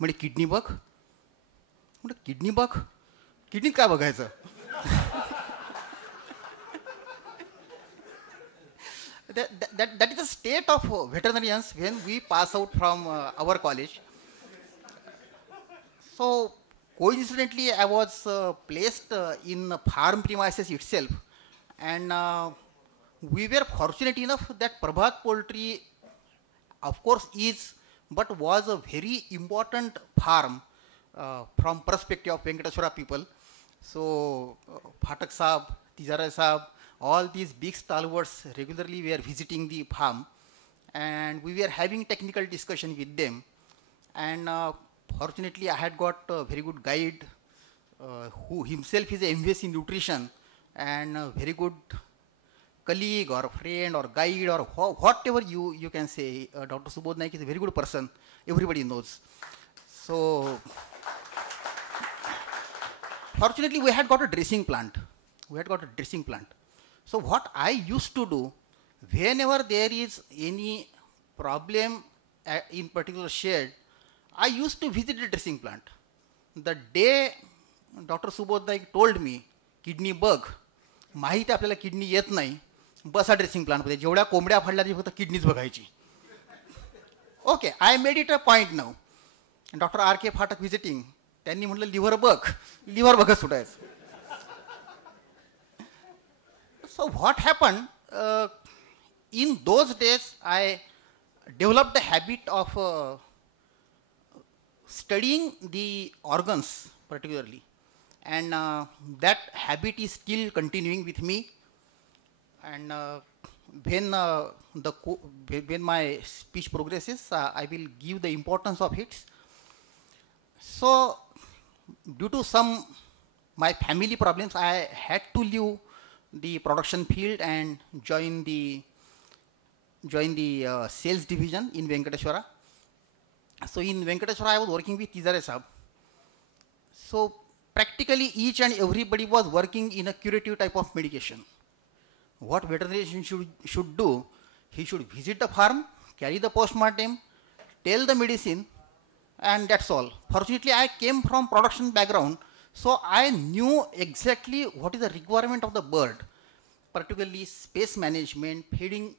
म्हणजे किडनी बघ. म्हणजे किडनी बघ, किडनीत काय बघायचं? that is the state of veterinarians when we pass out from our college. So coincidentally, I was placed in farm premises itself, and we were fortunate enough that Prabhat Poultry, of course, is but was a very important farm from perspective of Venkateshwara people. So Phatak Saab, Tijara Saab, all these big stalwarts regularly were visiting the farm, and we were having technical discussion with them. And fortunately, I had got a very good guide who himself is a MVS in nutrition and a very good colleague or friend or guide or whatever you can say. Dr. Subodh Naik is a very good person. Everybody knows. So fortunately, we had got a dressing plant. We had got a dressing plant. So what I used to do, whenever there is any problem in particular shed, I used to visit the dressing plant. The day Dr. Subodh Naik told me, kidney बघ, माहिती आपल्याला kidney येत नाही, बसा dressing प्लांटमध्ये, जेवढ्या कोंबड्या फाडल्या तरी फक्त किडनीच बघायची. Okay, I made it a point now. Doctor R के फाटक व्हिजिटिंग, त्यांनी म्हटलं लिव्हर बघ, लिव्हर बघत सुटायचं. So what happened, in those days I developed the habit of studying the organs particularly, and that habit is still continuing with me. And when when my speech progresses, I will give the importance of it. So due to some my family problems, I had to leave the production field and join the sales division in Venkateshwara. So in Venkateshwara, I was working with Tijare Saab. So practically each and everybody was working in a curative type of medication. What veterinarian should do, he should visit the farm, carry the postmortem, tell the medicine, and that's all. Fortunately, I came from production background, so I knew exactly what is the requirement of the bird, particularly space management, feeding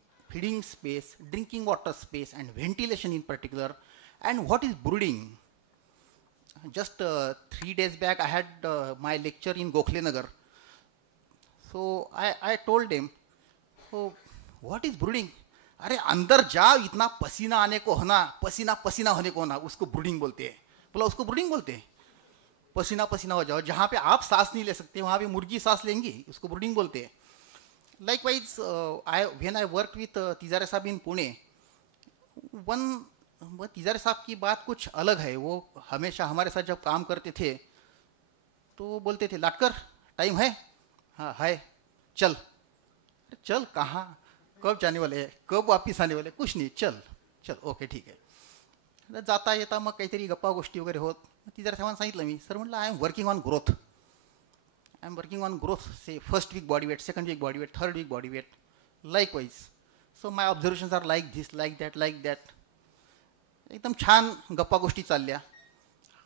space, drinking water space, and ventilation in particular, and what is brooding. Just 3 days back, I had my lecture in Gokhale Nagar. So I told him, so what is brooding? अरे अंदर जाओ, इतना पसीना आने को होना, पसीना पसीना होने को होना, उसको ब्रूडिंग बोलते हैं. बोला उसको ब्रूडिंग बोलते हैं. पसीना पसीना हो जाओ, जहाँ पे आप सांस नहीं ले सकते वहाँ पे मुर्गी सांस लेंगी, उसको ब्रूडिंग बोलते हैं. Likewise, when I worked with Tijare साहब in पुणे, तिजारे साहब की बात कुछ अलग है. वो हमेशा हमारे साथ जब काम करते थे तो बोलते थे, लाटकर टाइम है? हाँ है. चल. चल कहाँ? कब जाने वाले हैं? कब वापिस आने वाले? कुछ नाही, चल चल ओके ठीक आहे. जाता येता मग काहीतरी गप्पा गोष्टी वगैरे होत. तिजारे साहेबांना सांगितलं मी, सर म्हटलं I am working on growth. I am working on growth, say first week body weight, second week body weight, third week body weight, likewise. So my observations are like this, like that, like that. एकदम छान गप्पा गोष्टी चालल्या.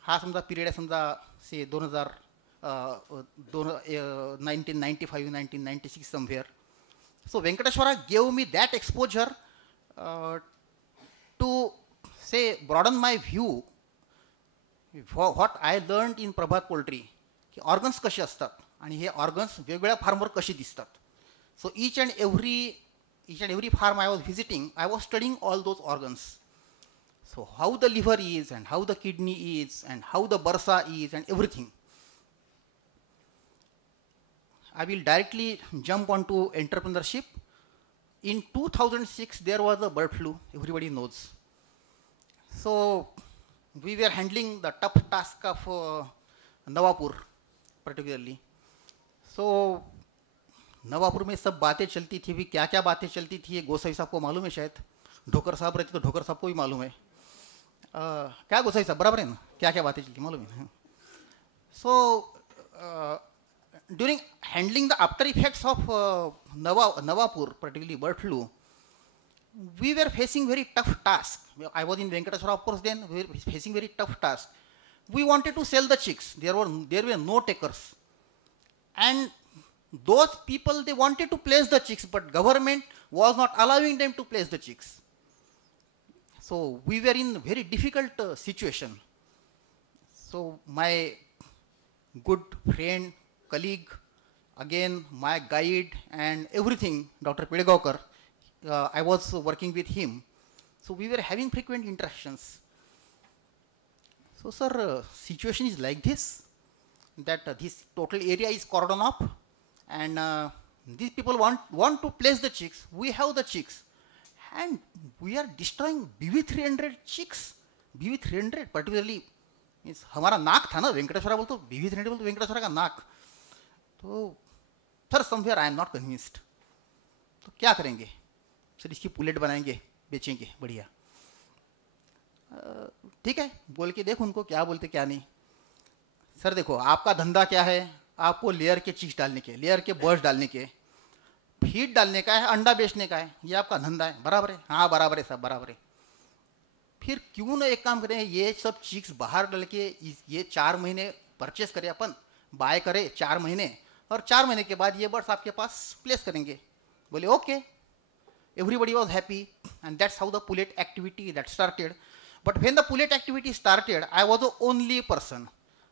हा समजा period आहे, समजा से 1995, 1996 somewhere. So Venkateshwara gave me that exposure to say broaden my view what I learned in Prabhat Poultry. की ऑर्गन्स कसे असतात आणि हे ऑर्गन्स वेगवेगळ्या फार्मवर कसे दिसतात. सो each and every farm I was visiting, I was studying all those organs. So how the liver is, and how the kidney is, and how the bursa is, and everything. I will directly jump onto entrepreneurship. In 2006, there was a bird flu, everybody knows. So we were handling the tough task of Nawapur particularly. So Navapur में सब बातें चलती थी. भी क्या क्या बातें चलती थी ये गोसाई साहब को मालूम है, शायद ढोकर साहब रहते तो ढोकर साहब को भी मालूम है. क्या गोसाई साहब बराबर है ना, क्या क्या बातें चलती मालूम है. So during handling the after effects of Nawapur, particularly bird flu, we were facing very tough task. I was in Venkateswara, of course, then we were facing very tough task. We wanted to sell the chicks. There were no takers. And those people, they wanted to place the chicks, but government was not allowing them to place the chicks. So we were in a very difficult situation. So my good friend, colleague, again my guide and everything, Dr. Pedagaukar, I was working with him. So we were having frequent interactions. So sir, situation is like this, that this total area is cordoned off, and these people want to place the chicks. We have the chicks, and we are destroying BV300 chicks. BV300 particularly, means हमारा नाक था ना, वेंकटेश्वरा बोलते BV300 बोलते वेंकटेश्वरा का नाक. तो sir somewhere I am not convinced. तो क्या करेंगे सर, इसकी पुलेट बनाएंगे, बेचेंगे, बढ़िया. ठीक है, बोल के देख उनको क्या बोलते क्या नहीं. सर देखो, आपका धंधा क्या है, आपको लेयर के चिक्स डालने के, लेयर के बर्ड्स डालने के, फीड डालने का है, अंडा बेचने का है, ये आपका धंधा है. बराबर है? हाँ बराबर है, सब बराबर है. फिर क्यों ना एक काम करें, ये सब चिक्स बाहर डाल के ये 4 महीने परचेस करें, अपन बाय करें 4 महीने, और 4 महीने के बाद ये बर्ड्स आपके पास प्लेस करेंगे. बोले okay. Everybody was happy, and that's how the pullet activity that started. But when the pullet activity started, I was the only person.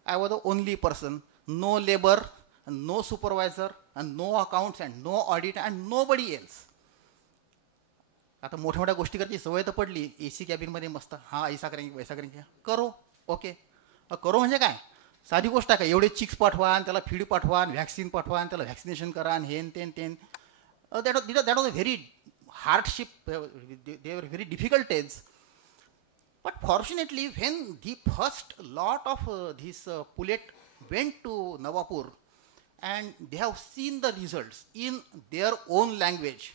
I was the only person. No labor, and no supervisor, and no accounts, and no audit, and nobody else. आता मोठ्या मोठ्या गोष्टी करायची सवय तर पडली. AC कॅबिनमध्ये मस्त, हां ऐसा करेंगे वैसा करेंगे, करो ओके. करो म्हणजे काय, साधी गोष्ट आहे का, एवढे चिक्स पाठवा, आणि त्याला फीड पाठवा, आणि व्हॅक्सिन पाठवा, आणि त्याला व्हॅक्सिनेशन करा, आणि हेन तेन. That was a very hardship. They were very difficult days. But fortunately, when the first lot of this pullet went to Nawapur, and they have seen the results in their own language.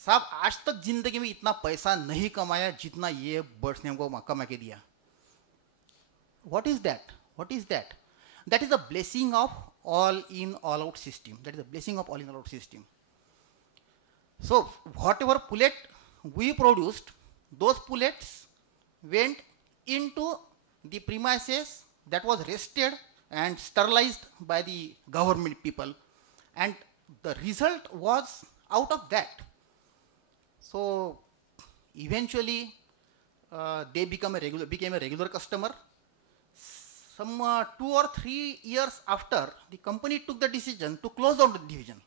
साहब आज तक जिंदगी में इतना पैसा नहीं कमाया जितना ये बर्ड्स ने हमको कमा के दिया. What is that? What is that? That is the blessing of all in all out system. That is the blessing of all in all out system. So whatever pullet we produced, those pullets went into the premises that was rested and sterilized by the government people, and the result was out of that. So eventually they became a regular customer. Some 2 or 3 years after, the company took the decision to close down the division.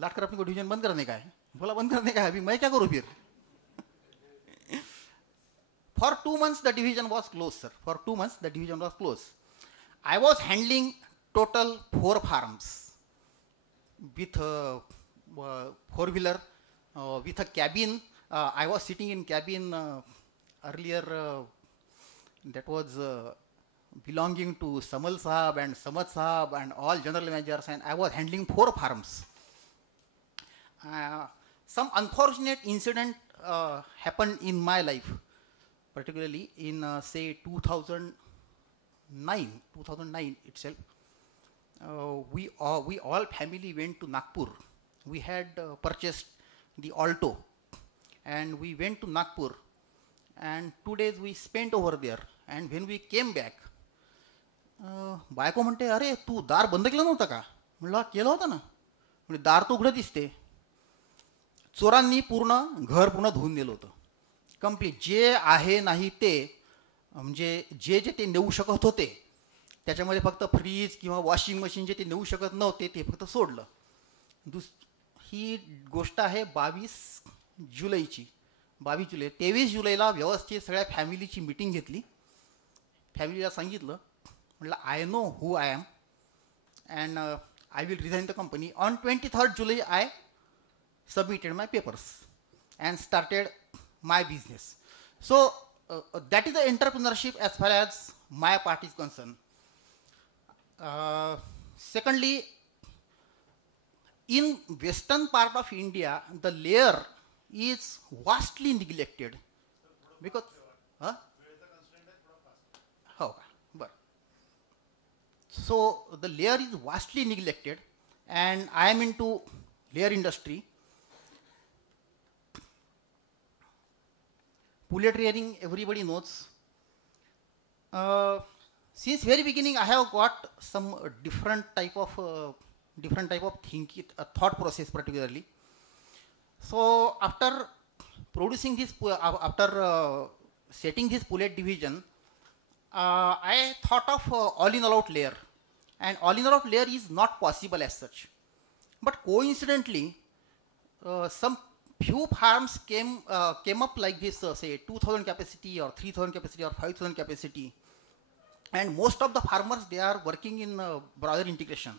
Latkar अपने को division बंद करने का है. बोला बंद करने का है, अभी मैं क्या करूँ फिर. For 2 months the division was closed, sir. For 2 months the division was closed. I was handling total 4 farms with a 4-wheeler, with a cabin. I was sitting in cabin earlier. That was belonging to Samal Sahab and Samad Sahab and all general managers, and I was handling 4 farms. Some unfortunate incident happened in my life, particularly in say 2009 itself. We all family went to Nagpur. We had purchased the Alto, and we went to Nagpur, and 2 days we spent over there. And when we came back, बायको म्हणते, अरे तू दार बंद केलं नव्हतं का. म्हणलं केलं होतं ना. म्हणजे दार तो उघडं दिसते. चोरांनी पूर्ण घर पूर्ण धुवून दिलं होतं कंप्लीट. जे आहे नाही ते, म्हणजे जे ते नेऊ शकत होते त्याच्यामध्ये फक्त फ्रीज किंवा वॉशिंग मशीन जे ते नेऊ शकत नव्हते ते फक्त सोडलं. ही गोष्ट आहे 22 जुलैची. 22 जुलै. 23 जुलैला व्यवस्थित सगळ्या फॅमिलीची मीटिंग घेतली. फॅमिलीला सांगितलं, म्हटलं I know who I am, and I will resign the company. On 23rd July आय submitted my papers and started my business. So that is the entrepreneurship as far as my part is concerned. Secondly, in western part of India, the layer is vastly neglected because so the layer is vastly neglected, and I am into layer industry. pullet rearing, everybody knows. Since very beginning, I have got some different type of thinking, thought process particularly. So after producing this, after setting this pullet division, I thought of all-in-all-out layer, and all-in-all-out layer is not possible as such. But coincidentally, some few farms came up like this, say 2,000 capacity or 3,000 capacity or 5,000 capacity, and most of the farmers, they are working in broiler integration.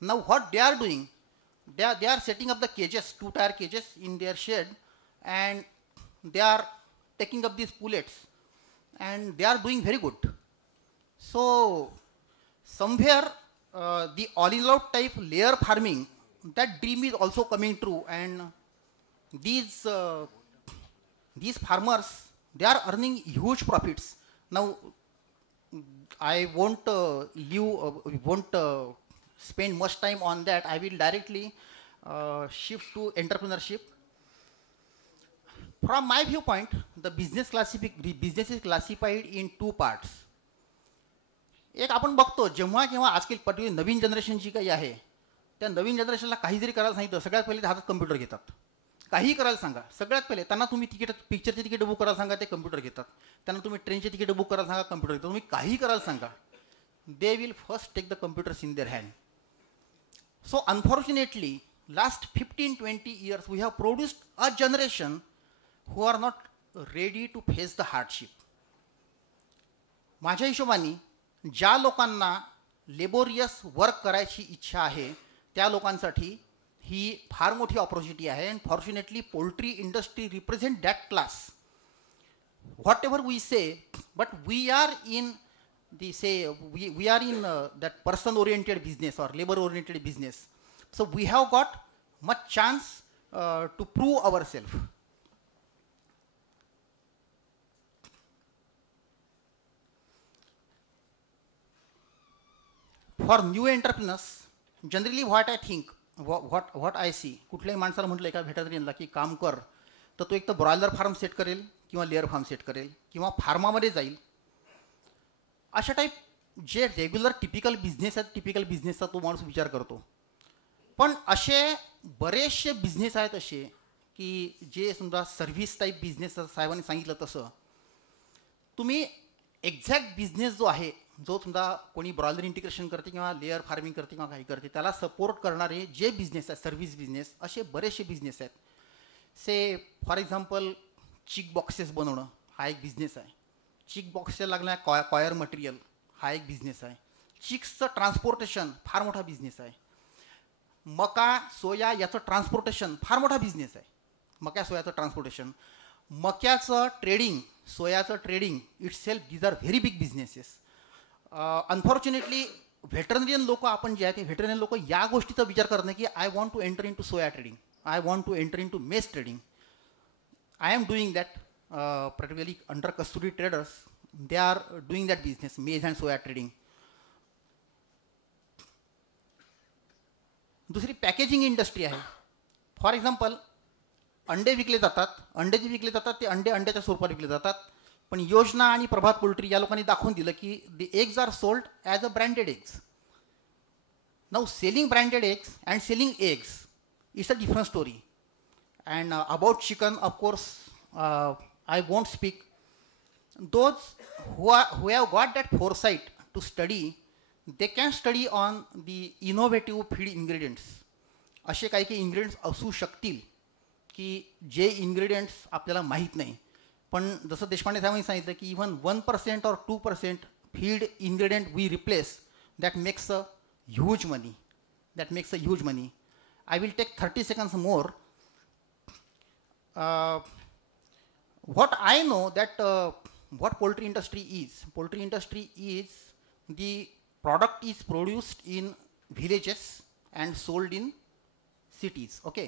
Now what they are doing, they are setting up the cages, 2-tier cages in their shed, and they are taking up these pullets, and they are doing very good. So somewhere the all-in-out type layer farming, that dream is also coming true, and these farmers, they are earning huge profits. Now I won't spend much time on that. I will directly shift to entrepreneurship. From my viewpoint, the business is classified in two parts. एक आपण बघतो जेव्हा जेव्हा आजकाल particular नवीन generation जी काही आहे, त्या नवीन जनरेशनला काही जरी करायला सांगितलं, सगळ्यात पहिले हातात कम्प्युटर घेतात. काही करायला सांगा, सगळ्यात पहिले त्यांना तुम्ही पिक्चरचे तिकीट बुक करायला सांगा, ते कम्प्युटर घेतात. त्यांना तुम्ही ट्रेनचे तिकीट बुक करायला सांगा, कम्प्युटर घेतात. तुम्ही काही करायला सांगा, they will first take the computers in their hand. So unfortunately, last 15-20 years, we have produced a generation who are not ready to face the hardship. माझ्या हिशोबाने ज्या लोकांना लेबोरियस वर्क करायची इच्छा आहे, त्या लोकांसाठी ही फार मोठी ऑपॉर्च्युनिटी आहे. And fortunately poultry industry represent that class. Whatever we say, but we are in we are in that person oriented business or labor oriented business. So we have got much chance to prove ourselves. For new entrepreneurs, generally what I think, what I see, कुठल्याही माणसाला म्हटलं एका व्हेटरनरीला की काम कर, तर तो एक तर ब्रॉयलर फार्म सेट करेल किंवा लेअर फार्म सेट करेल किंवा फार्मामध्ये जाईल. अशा टाईप जे रेग्युलर टिपिकल बिझनेस आहेत, टिपिकल बिझनेसचा तो माणूस विचार करतो. पण असे बरेचसे बिझनेस आहेत असे की जे समजा सर्व्हिस टाईप बिझनेस, साहेबांनी सांगितलं तसं, तुम्ही एक्झॅक्ट बिझनेस जो आहे, जो समजा कोणी ब्रॉयलर इंटिग्रेशन करते किंवा लेअर फार्मिंग करते किंवा काही करते, त्याला सपोर्ट करणारे जे बिझनेस आहेत, सर्व्हिस बिझनेस, असे बरेचसे बिझनेस आहेत. से फॉर एक्झाम्पल चिक बॉक्सेस बनवणं हा एक बिझनेस आहे. चिक बॉक्सला लागणाऱ्या कॉयर मटेरियल हा एक बिझनेस आहे. चिक्सचं ट्रान्सपोर्टेशन फार मोठा बिझनेस आहे. मका सोया याचं ट्रान्सपोर्टेशन फार मोठा बिझनेस आहे. मका सोयाचं ट्रान्सपोर्टेशन, मक्याचं ट्रेडिंग, सोयाचं trading, itself these are very big businesses. Unfortunately veterinarian लोक आपण जे आहे ते व्हेटरनरियन लोक या गोष्टीचा विचार करत नाही की I want to enter in to soya trading, I want to enter in to mess trading. I am doing that. Particularly under custody traders, they are doing that business, maize and soya trading. दुसरी packaging industry आहे. For example अंडे विकले जातात, अंडे जे विकले जातात ते अंड्याच्या स्वरूपात विकले जातात. पण योजना आणि प्रभात पोल्ट्री या लोकांनी दाखवून दिलं की the eggs are sold as a branded eggs. Now selling branded eggs and selling eggs it's a different story. And about chicken of course I won't speak. Those who have got that foresight to study, they can study on the innovative feed ingredients. असे काही काही ingredients असू शकतील की जे ingredients आपल्याला माहीत नाही. पण जसं देशपांडे साहेबांनी सांगितलं की even 1% or 2% feed ingredient we replace, that makes a huge money. That makes a huge money. I will take 30 seconds more. What I know that what poultry industry is the product is produced in villages and sold in cities. Okay.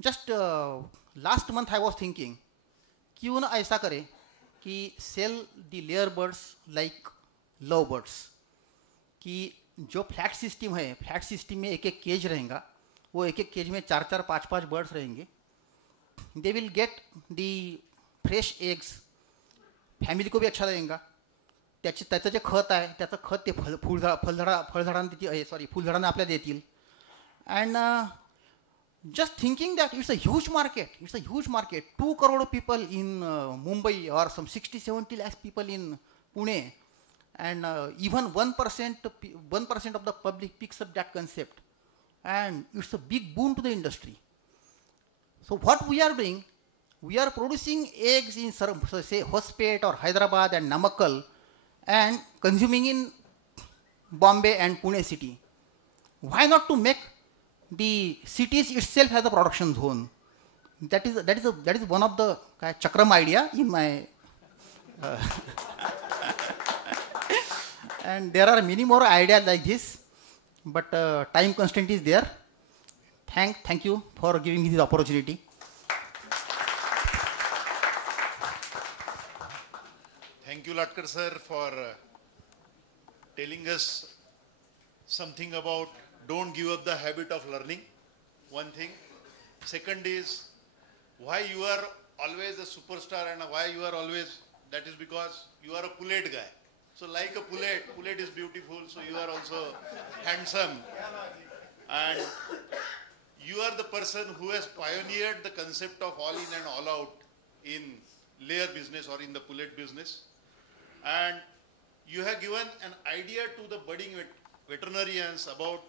Just last month I was thinking, क्यों ना ऐसा करे कि sell the layer birds like love birds. कि जो flat system है, flat system में एक एक केज रहेगा, वो एक एक केज में 4-4, 5-5 बर्ड्स रहेंगे. They will get the fresh eggs family को भी अच्छा लगेगा. त्याचं जे खत आहे त्याचं खत ते फुलझाडांना आपल्याला देतील. And just thinking that it's a huge market, 2 crore people in Mumbai or some 60-70 lakhs people in Pune, and even 1% of the public picks up that concept, and it's a big boon to the industry. So what we are doing, we are producing eggs in say Hospet or Hyderabad and Namakkal and consuming in Bombay and Pune city. Why not to make the cities itself has a production zone? That is one of the chakram idea in my and there are many more ideas like this, but time constraint is there. Thank you for giving me this opportunity. Thank you, Latkar sir, for telling us something about don't give up the habit of learning, one thing. Second is why you are always a superstar and why you are always, that is because you are a pullet guy. So like a pullet is beautiful, so you are also handsome. And you are the person who has pioneered the concept of all in and all out in layer business or in the pullet business. And you have given an idea to the budding veterinarians about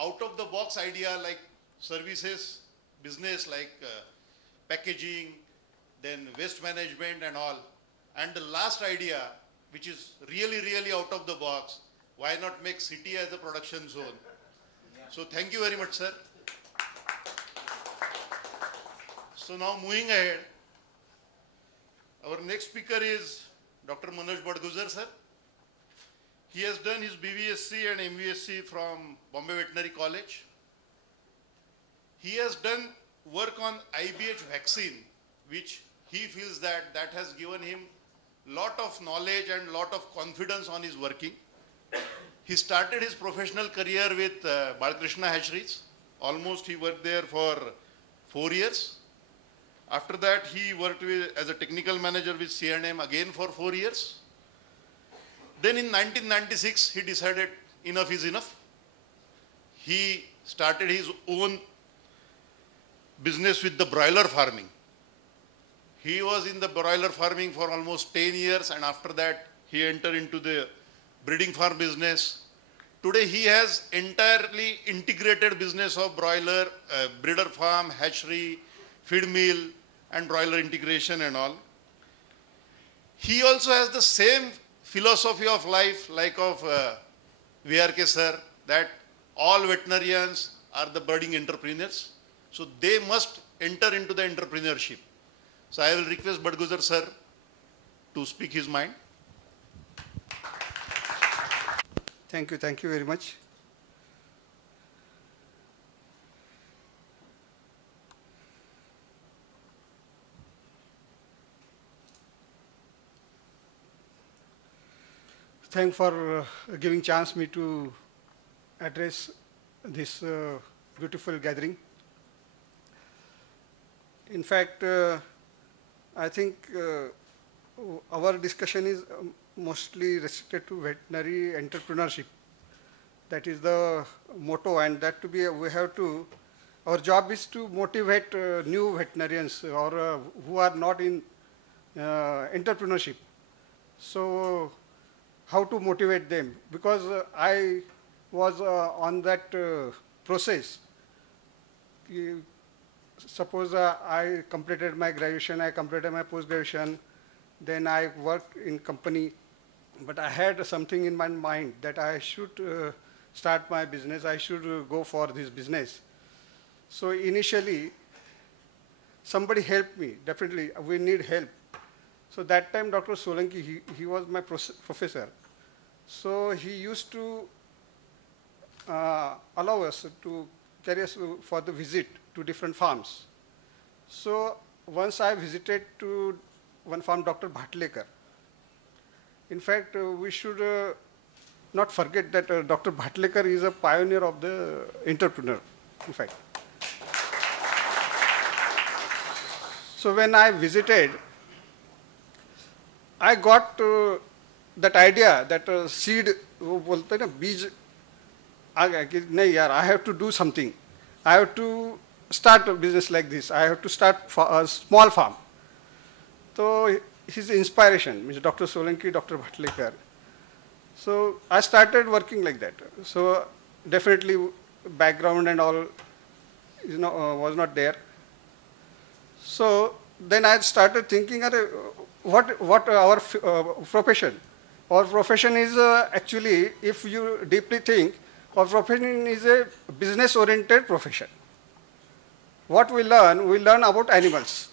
out of the box idea like services, business like packaging, then waste management and all. And the last idea, which is really out of the box, why not make city as a production zone? So thank you very much, sir. So now moving ahead, our next speaker is Dr. Manoj Badguzar, sir. He has done his BVSc and MVSc from Bombay Veterinary College. He has done work on IBH vaccine, which he feels that has given him lot of knowledge and lot of confidence on his working. He started his professional career with Balakrishna Hatcheries. Almost he worked there for 4 years. After that, he worked as a technical manager with C&M again for 4 years. Then in 1996, he decided enough is enough. He started his own business with the broiler farming. He was in the broiler farming for almost 10 years, and after that, he entered into the breeding farm business. Today, he has entirely integrated business of broiler, breeder farm, hatchery, feed mill, and broiler integration and all. He also has the same philosophy of life like of VRK sir, that all veterinarians are the budding entrepreneurs. So they must enter into the entrepreneurship. So I will request Badguzar sir to speak his mind. Thank you very much. Thanks for giving chance me to address this beautiful gathering. In fact, I think our discussion is mostly restricted to veterinary entrepreneurship. That is the motto, and that to be we have to. Our job is to motivate new veterinarians or who are not in entrepreneurship. So, how to motivate them? Because I was on that process. Suppose I completed my graduation, I completed my post-graduation, then I worked in company, but I had something in my mind that I should start my business, I should go for this business. So initially, somebody helped me, definitely, we need help. So that time Dr. Solanki, he was my professor. So he used to allow us to carry us for the visit to different farms. So once I visited to one farm, Dr. Bhatlekar. In fact, we should not forget that Dr. Bhatlekar is a pioneer of the entrepreneur, in fact. So when I visited, I got that idea that seed, वो बोलते हैं ना बीज आ गया कि नहीं यार, I have to do something. I have to start a business like this. I have to start a small farm. So his inspiration, Mr. Dr. Solanki, Dr. Bhatlekar. So I started working like that. So definitely background and all was not there. So then I started thinking, what our profession? Our profession is actually, if you deeply think, our profession is a business-oriented profession. What we learn about animals.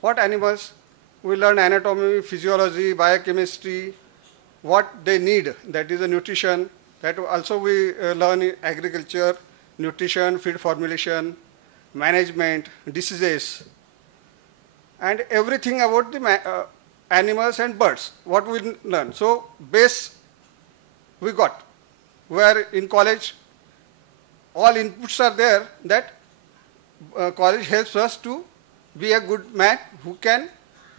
What animals? We learn anatomy, physiology, biochemistry, what they need, that is the nutrition. That also we learn in agriculture, nutrition, feed formulation, management, diseases, and everything about the animals and birds, what we learn. So base we got. Where in college, all inputs are there, that college helps us to be a good man who can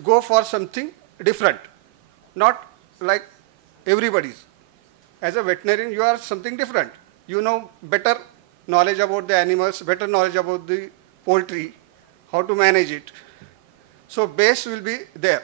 go for something different, not like everybody's. As a veterinarian, you are something different. You know better knowledge about the animals, better knowledge about the poultry, how to manage it. So base will be there.